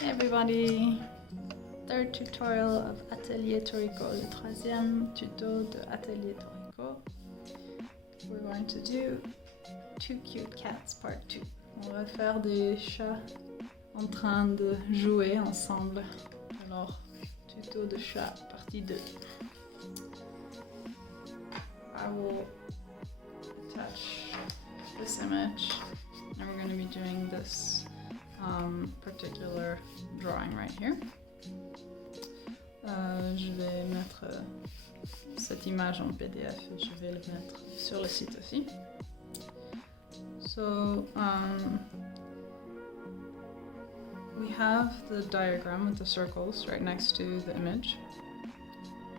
Hey everybody! Third tutorial of Atelier Toriko, le troisième tuto de Atelier Toriko. We're going to do Two Cute Cats Part 2. On va faire des chats en train de jouer ensemble. Alors, tuto de chat partie 2. I will attach this image and we're going to be doing this particular drawing right here. Je vais mettre cette image en PDF et je vais le mettre sur le site aussi. So we have the diagram with the circles right next to the image.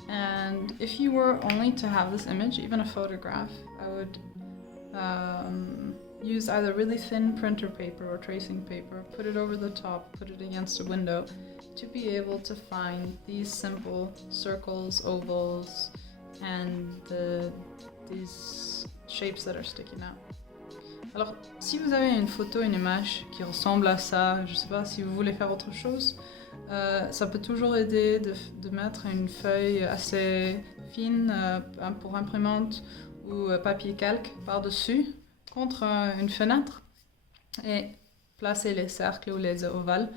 And if you were only to have this image, even a photograph, I would use either really thin printer paper or tracing paper, put it over the top, put it against a window to be able to find these simple circles, ovals, and these shapes that are sticking out. Alors, si vous avez une photo, une image qui ressemble à ça, je sais pas, si vous voulez faire autre chose, ça peut toujours aider de mettre une feuille assez fine pour imprimante ou papier calque par-dessus contre une fenêtre et placer les cercles ou les ovales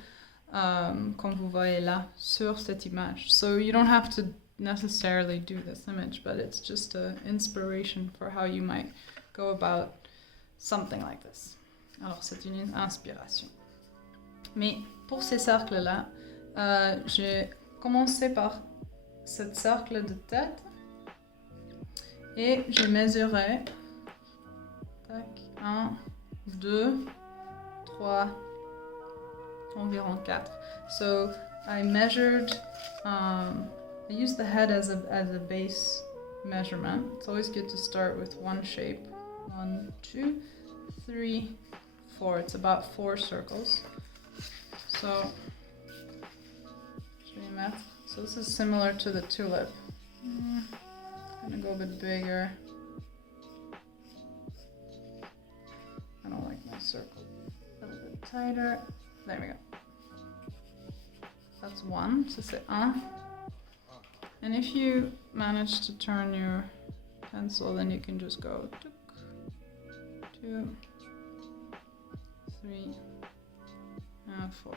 comme vous voyez là sur cette image. So you don't have to necessarily do this image, but it's just an inspiration for how you might go about something like this. Alors c'est une inspiration. Mais pour ces cercles-là, j'ai commencé par ce cercle de tête et j'ai mesuré 1, 2, 3, environ 4. So I measured, I used the head as a base measurement. It's always good to start with one shape. 1, 2, 3, 4. It's about 4 circles. So, je vais mettre. So this is similar to the tulip. I'm gonna go a bit bigger. I don't like my circle. A little bit tighter. There we go. That's 1. So c'est 1. And if you manage to turn your pencil, then you can just go 2, 3, and 4.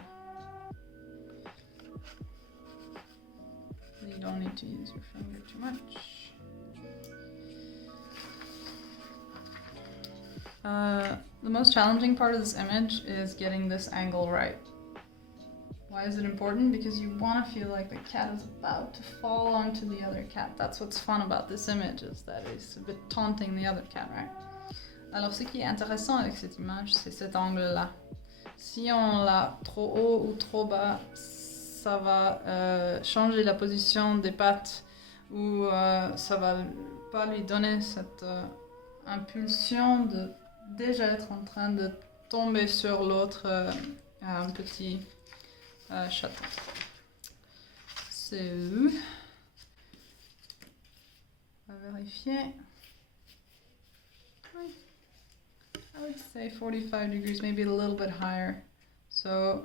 You don't need to use your finger too much. The most challenging part of this image is getting this angle right. Why is it important? Because you want to feel like the cat is about to fall onto the other cat. That's what's fun about this image, is that it's a bit taunting the other cat, right? Alors ce qui est intéressant avec cette image, c'est cet angle-là. Si on l'a trop haut ou trop bas, ça va changer la position des pattes ou ça va pas lui donner cette impulsion de déjà être en train de tomber sur l'autre un petit chaton. C'est où? On va vérifier. Oui. I would say 45 degrees, maybe a little bit higher. So,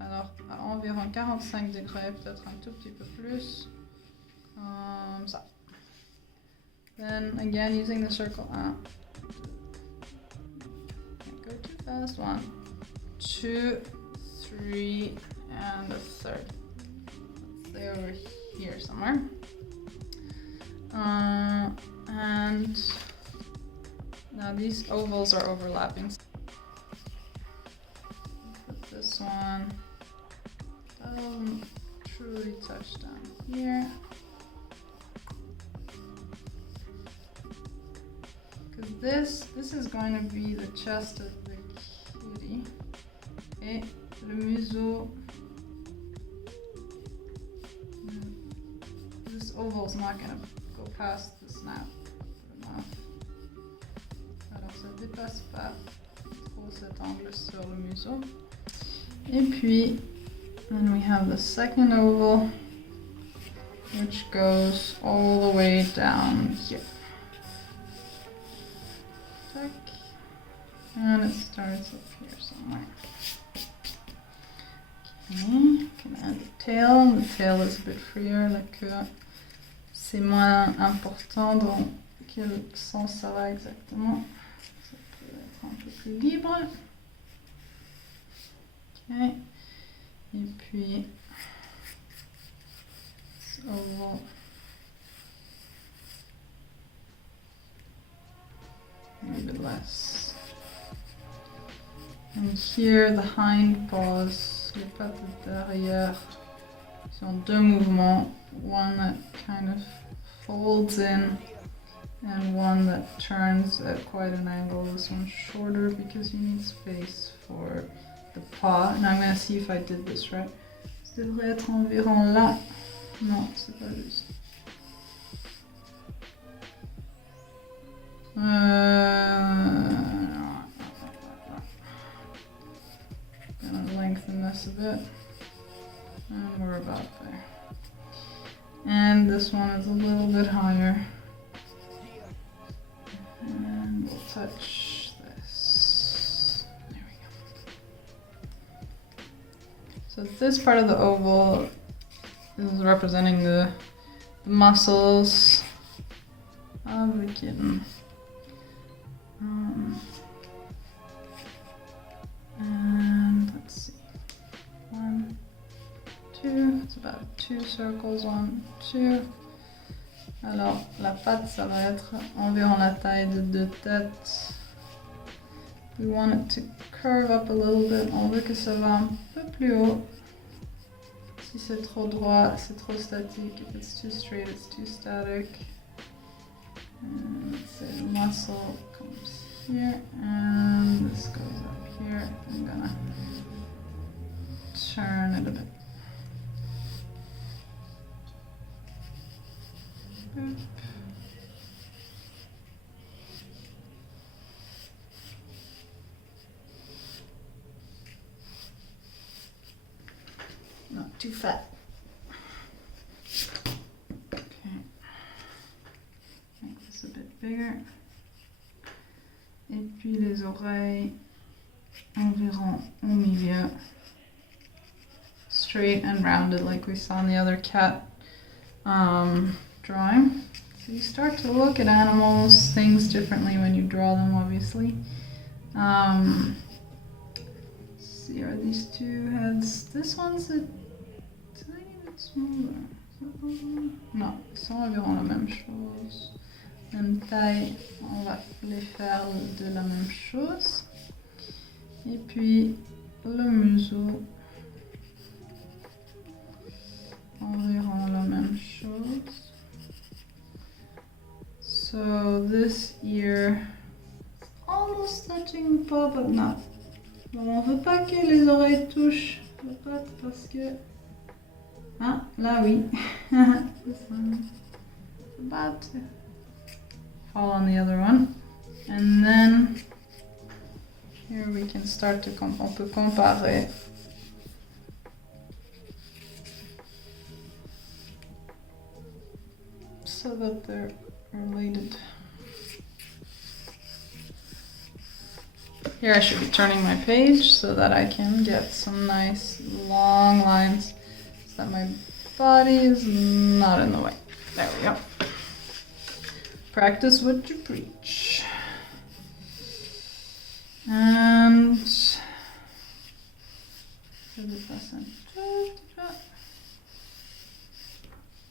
alors à environ 45 degrés, peut-être un tout petit peu plus, comme ça. Then again, using the circle. Can't go too fast. 1, 2, 3, and a third. Let's say over here somewhere. And now these ovals are overlapping. Put this one doesn't truly touch down here. Because this is going to be the chest of the kitty. Et le museau. This oval is not going to go past the snap enough. Alors ça dépasse pas trop cet angle sur le museau. Et puis, then we have the second oval, which goes all the way down here. Tac. And it starts up here somewhere. Okay, can add the tail. The tail is a bit freer, la queue. C'est moins important dans quel sens ça va exactement. Ça peut être un peu plus libre. Ok. Et puis, oval. A little bit less. And here the hind paws, les pattes derrière, sont deux mouvements. One that kind of folds in and one that turns at quite an angle. This one's shorter because you need space for the paw. And I'm going to see if I did this right. Ça devrait être environ là. Non, c'est pas juste. Gonna lengthen this a bit. And we're about there. And this one is a little bit higher. And we'll touch this. There we go. So this part of the oval is representing the muscles of the kitten. And let's see. 1, 2. It's about 2 circles. 1, 2. Alors, la patte, ça va être environ la taille de 2 têtes. We want it to curve up a little bit. On veut que ça va un peu plus haut. Si c'est trop droit, c'est trop statique. If it's too straight, it's too static. And let's say the muscle comes here, and this goes up here. I'm gonna turn it a bit. Boop. Not too fat. Okay. Make this a bit bigger. Et puis les oreilles environ au milieu. Straight and rounded like we saw in the other cat drawing. So you start to look at animals, things differently when you draw them, obviously. See, are these two heads? This one's a tiny bit smaller. Non, ils sont environ la même chose. Même taille, on va les faire de la même chose. Et puis le museau, environ la même chose. So this ear is almost touching pas, but not. Bon, on veut pas que les oreilles touchent la patte parce que... Ah, là oui. This one is about to fall on the other one. And then here we can start to on peut comparer. So that they're related. Here I should be turning my page so that I can get some nice long lines so that my body is not in the way. There we go. Practice what you preach. And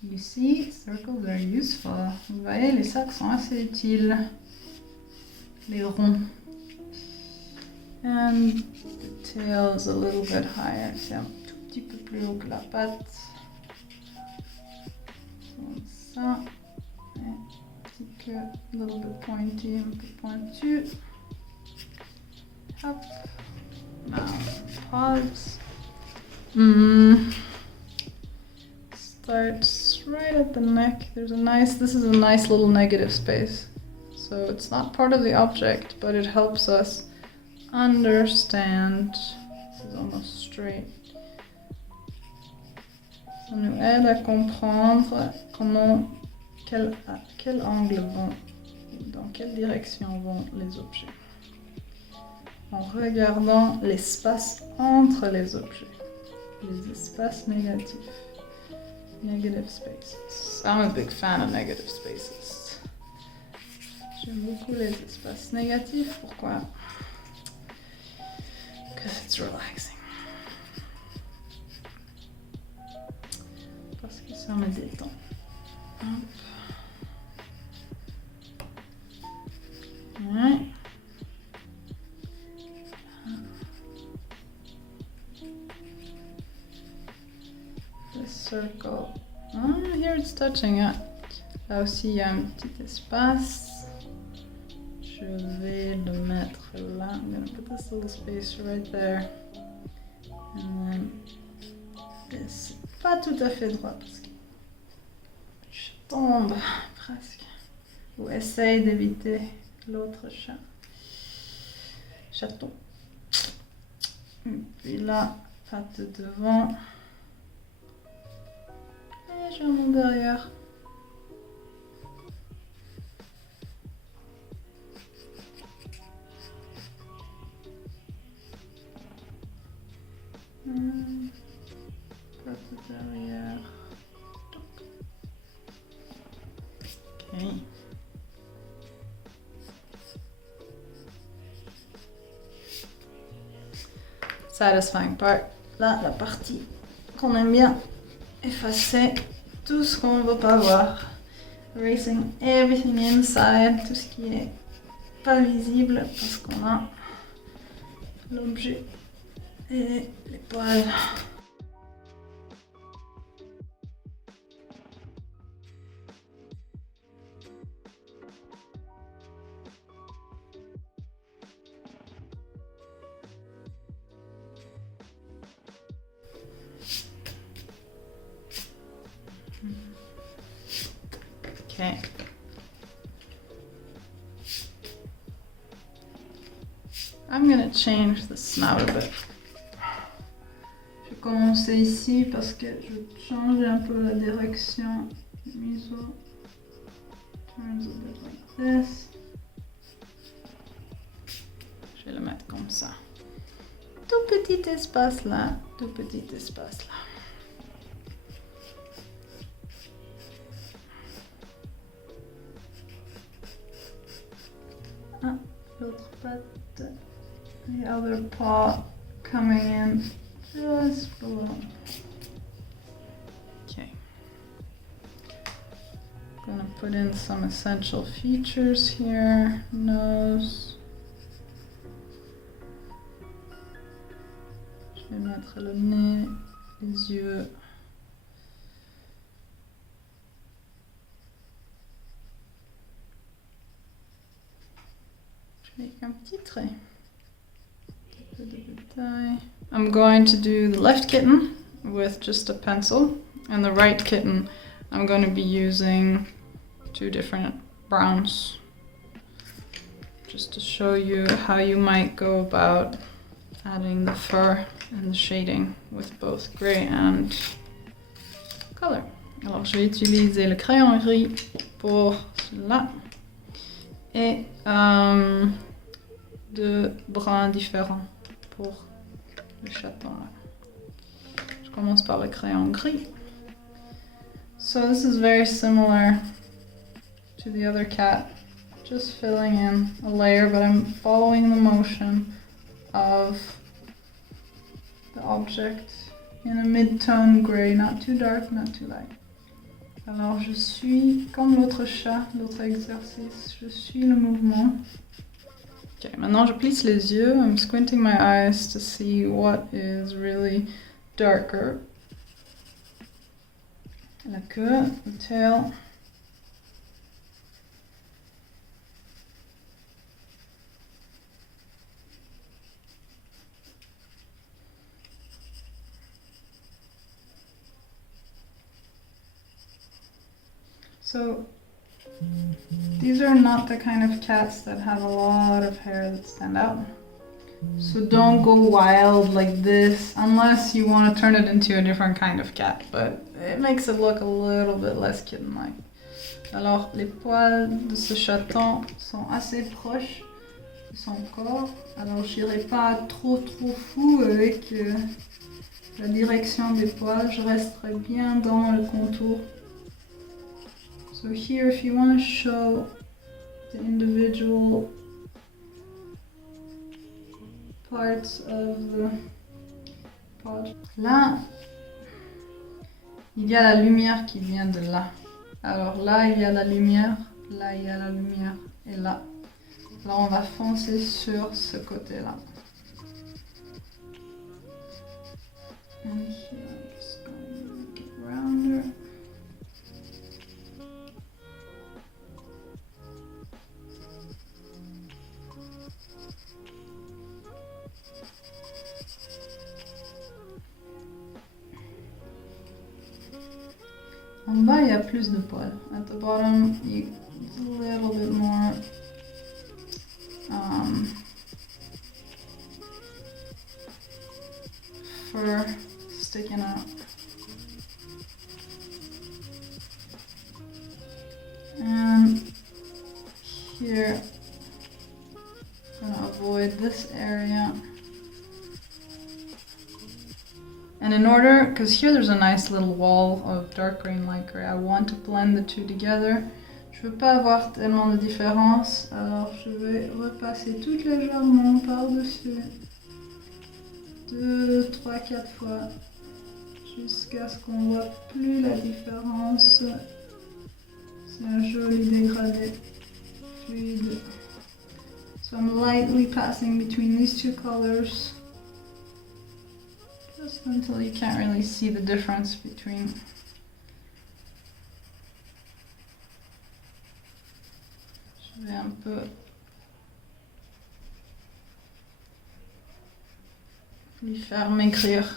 you see, circles are useful. Vous voyez, les sacs sont assez utiles. Les ronds. And the tail is a little bit higher. C'est un tout petit peu plus haut que la patte. Comme ça. Et petite queue, a little bit pointy, un peu pointu. Hop. Now, paws. Starts right at the neck. There's a nice, this is a nice little negative space. So it's not part of the object, but it helps us understand. This is almost straight. Ça nous aide à comprendre comment, à quel angle vont, dans quelle direction vont les objets. En regardant l'espace entre les objets. les espaces négatifs. Negative spaces. I'm a big fan of negative spaces. J'aime beaucoup les espaces négatifs. Pourquoi? Because it's relaxing. Parce que ça me détend. Hop. Ouais. The circle. Oh, here it's touching it. Là aussi, il y a un petit espace. Je vais le mettre là. I'm gonna put this little space right there. And then, c'est pas tout à fait droit parce que je tombe presque. Ou essaye d'éviter l'autre chat. Chaton. Et puis là, patte devant. Et je remonte derrière. Patte derrière. Ok. Satisfying part. Là, la partie qu'on aime bien. Effacer tout ce qu'on ne veut pas voir. Erasing everything inside. Tout ce qui est pas visible parce qu'on a l'objet et les poils. Okay. I'm gonna change the snout a bit. Je vais commencer ici parce que je vais changer un peu la direction du museau. Turns a bit like this. Je vais le mettre comme ça. Tout petit espace là, tout petit espace là. Ah, l'autre patte. The other paw coming in just below. Okay. Gonna put in some essential features here. Nose. Je vais mettre le nez, les yeux. Make un petit trait. I'm going to do the left kitten with just a pencil, and the right kitten I'm going to be using 2 different browns, just to show you how you might go about adding the fur and the shading with both gray and color. Alors je vais utiliser le crayon gris pour celui-là et 2 bruns différents pour le chaton là. Je commence par le crayon gris. So this is very similar to the other cat, just filling in a layer, but I'm following the motion of the object in a mid-tone gray, not too dark, not too light. Alors je suis comme l'autre chat, l'autre exercice, je suis le mouvement. Ok, maintenant je plisse les yeux. I'm squinting my eyes to see what is really darker. La queue, the tail. So these are not the kind of cats that have a lot of hair that stand out. So don't go wild like this unless you want to turn it into a different kind of cat, but it makes it look a little bit less kitten-like. Alors les poils de ce chaton sont assez proches de son corps, alors j'irai pas trop fou avec la direction des poils, je resterai bien dans le contour. So here, if you want to show the individual parts of the pod. Là, il y a la lumière qui vient de là. Alors là, il y a la lumière, là, il y a la lumière, et là. Là, on va foncer sur ce côté-là. And here, I'm just going to make it rounder. En bas, il y a plus de poils. At the bottom, it's a little bit more fur sticking out. And here, I'm gonna avoid this area. And in order, because here there's a nice little wall of dark green light gray, I want to blend the two together. Je veux pas avoir tellement de différence, alors je vais repasser toute légèrement par-dessus. 2, 3, 4 fois, jusqu'à ce qu'on voit plus la différence. C'est un joli dégradé fluide. So I'm lightly passing between these two colors. Just until you can't really see the difference between. Je vais un peu lui faire maigrir.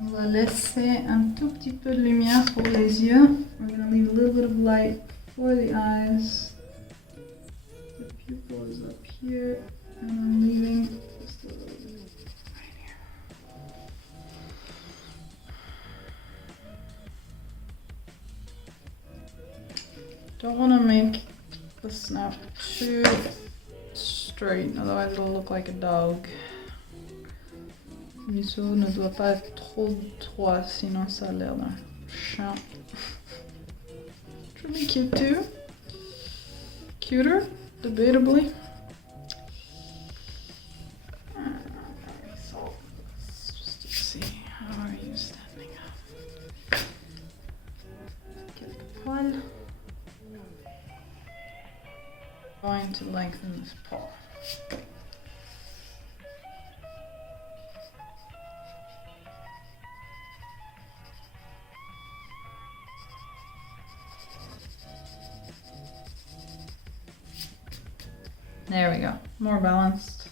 On va laisser un tout petit peu de lumière pour les yeux. We're going to leave a little bit of light for the eyes. The pupil is up here, and I'm leaving just a little bit right here. Don't want to make the snap too straight, otherwise it'll look like a dog. Le museau ne doit pas être trop droit, sinon ça a l'air d'un chien. It's really cute too. Cuter, debatably. So, just to see, how are you standing up? Quelques poils. Going to lengthen this paw. There we go, more balanced.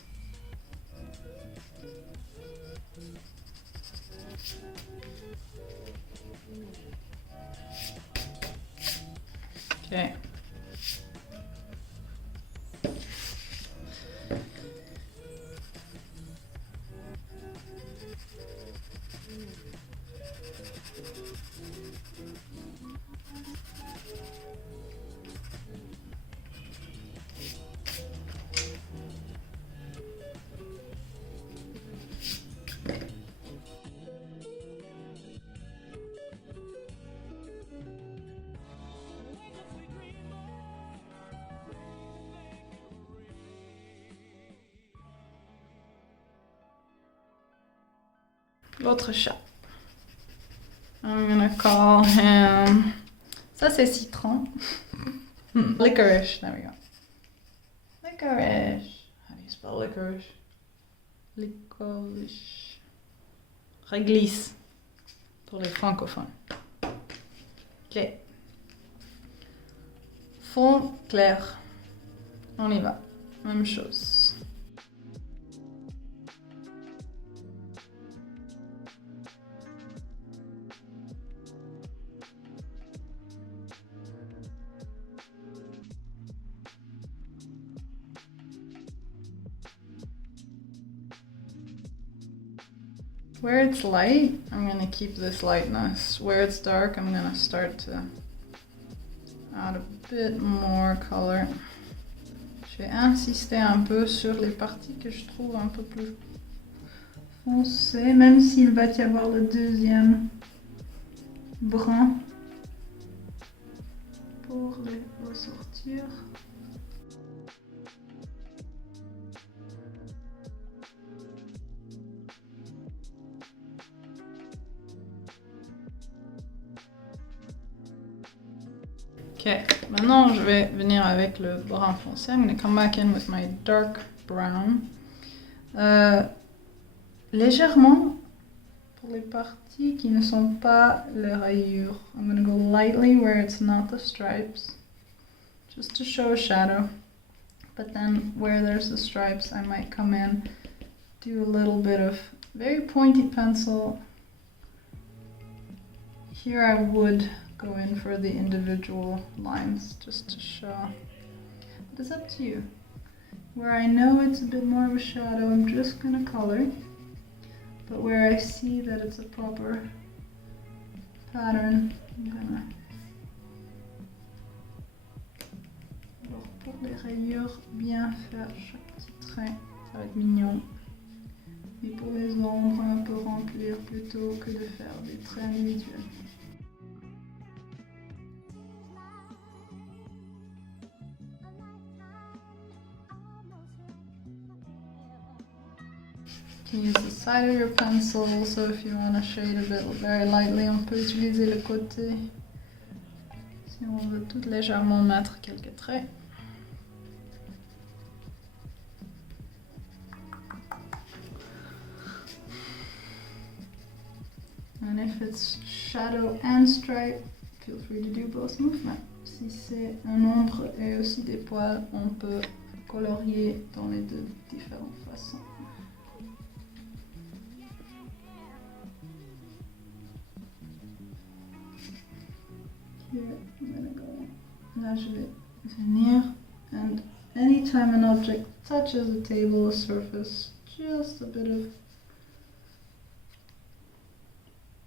Okay. L'autre chat. I'm gonna call him. Ça c'est Citron. Licorice. There we go. Licorice. How do you spell licorice? Licorice. Réglisse. Pour les francophones. Ok. Fond clair. On y va. Même chose. Where it's light, I'm gonna keep this lightness. Where it's dark, I'm gonna start to add a bit more color. Je vais insister un peu sur les parties que je trouve un peu plus foncées, même s'il va y avoir le deuxième brun pour les ressortir. Ok, maintenant je vais venir avec le brun foncé. I'm going to come back in with my dark brown. Légèrement pour les parties qui ne sont pas les rayures. I'm going to go lightly where it's not the stripes, just to show a shadow. But then where there's the stripes, I might come in, do a little bit of very pointy pencil. Here I would go in for the individual lines just to show. But it's up to you. Where I know it's a bit more of a shadow, I'm just gonna color. But where I see that it's a proper pattern, I'm gonna... Alors pour les rayures, bien faire chaque petit trait, ça va être mignon. Et pour les ombres, un peu remplir plutôt que de faire des traits individuels. You can use the side of your pencil also if you want to shade a bit very lightly. On peut utiliser le côté si on veut tout légèrement mettre quelques traits. And if it's shadow and stripe, feel free to do both movements. Si c'est un ombre et aussi des poils, on peut colorier dans les deux différentes façons. Here, I'm gonna go. Là, je vais venir, and anytime an object touches a table, a surface, just a bit of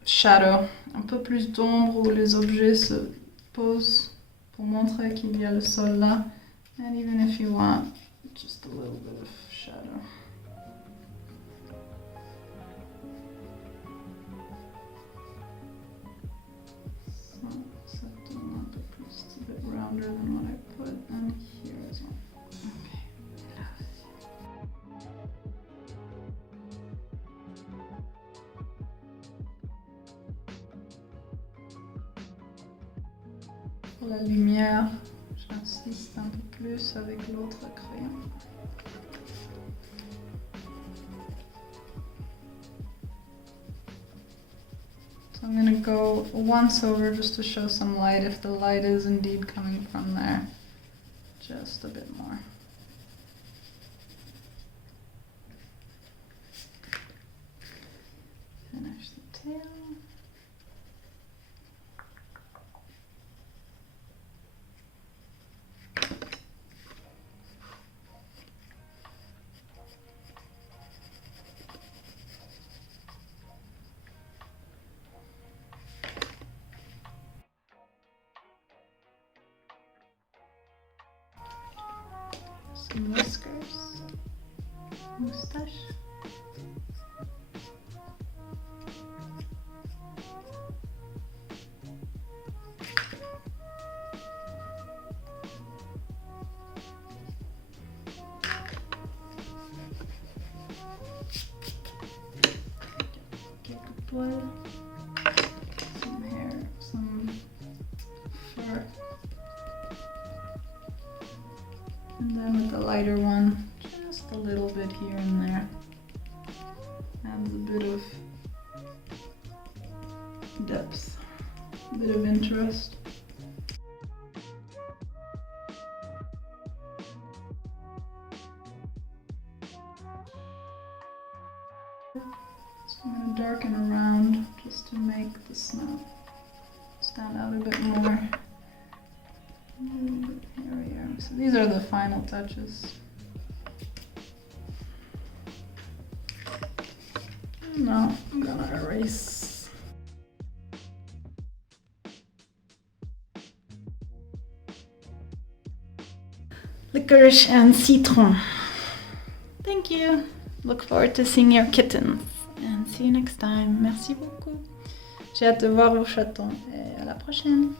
shadow, un peu plus d'ombre où les objets se posent pour montrer qu'il y a le sol là. And even if you want, just a little bit of shadow. Rounder than what I put in here as well. Okay. Pour la lumière, j'insiste un peu plus avec l'autre crayon. I'm going to go once over just to show some light, if the light is indeed coming from there. Just a bit more. Finish the tail. Some whiskers, moustache. Quelques poils, some hair, some fur. And then with the lighter one, just a little bit here and there. Adds a bit of depth, a bit of interest. So I'm going to darken around just to make the snout stand out a bit more. A little bit hairier. So these are the final touches. Now I'm gonna erase. Licorice and citron. Thank you. Look forward to seeing your kittens. And see you next time. Merci beaucoup. J'ai hâte de voir vos chatons et à la prochaine.